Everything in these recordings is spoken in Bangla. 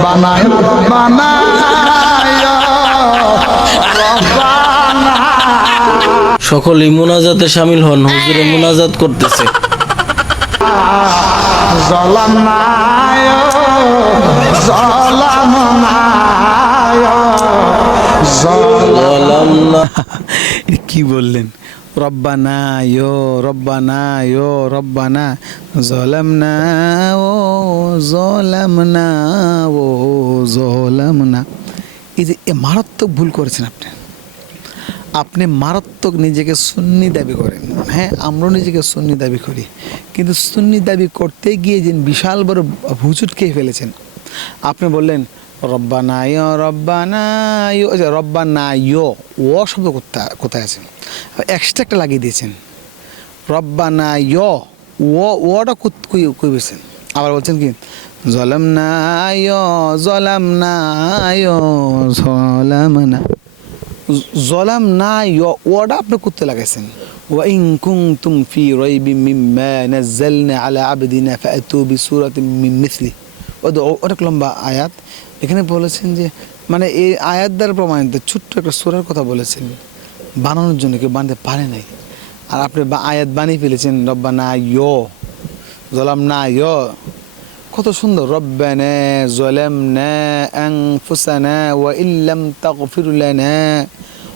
রব্বানা রব্বানা রব্বানা মোনাজাতে সামিল হন হুজুরে মোনাজাত করতেছে। কি বললেন? রব্বানা ইয়ো রব্বানা ইয়ো, রব্বানা। জলামনা ও জলামনা ও জলামনা। এই যে, এ মারাত্মক ভুল করেছেন আপনি। আপনি মারাত্মক নিজেকে সুন্নি দাবি করেন। হ্যাঁ আমরাও নিজেকে সুন্নি দাবি করি। কিন্তু সুন্নি দাবি করতে গিয়ে যে বিশাল বড় হুচুট খেয়ে ফেলেছেন, আপনি বললেন রব্বানা ইয় রব্বানা ইয় আচ্ছা, রব্বানা ইয় ও শব্দ কোথায় কোথায় আছে এক্সট্রা একটা লাগিয়ে দিয়েছেন রব্বানা ইয় ও ওটা কই কইবেছেন আবার বলছেন কি জলাম না ইয় জলাম না ইয় জলাম না জলাম না ওটা আপনি করতে লাগাইছেন وإن كنتم في ريب مما نزلنا على عبدنا فأتوا بسورة من مثله ودعوا অনেক লম্বা আয়াত। এখানে বলেছেন যে মানে এই আয়াত দ্বারা প্রমাণিত, ছোট্ট একটা সুরার কথা বলেছেন। বানানোর জন্য কেউ বানাতে পারে নাই। আর আপনি আয়াত বানিয়ে ফেলেছেন রব্বা না ইয় জলাম না ইয়। কত সুন্দর, রব্বানা জলামনা আনফুসানা ওয়া ইল্লাম তাগফির লানা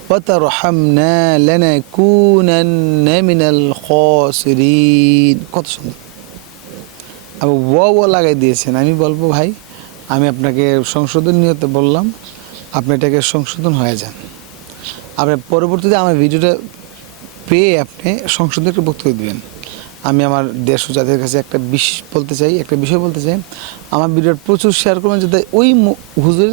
ওয়া তারহামনা লানাকুনান্না মিনাল খাসিরিন। কত সুন্দর। ও ওয়া লাগাই দিয়েছেন। আমি বলব ভাই, আমি আপনাকে সংশোধন নিয়তে বললাম, আপনি এটাকে সংশোধন হয়ে যান। আপনি পরবর্তীতে আমার ভিডিওটা পেয়ে আপনি সংশোধন একটা বক্তব্য দেবেন। আমি আমার দেশ ও জাতির কাছে একটা বিষ বলতে চাই, একটা বিষয় বলতে চাই। আমার ভিডিওর প্রচুর শেয়ার করবেন যাতে ওই হুজুরের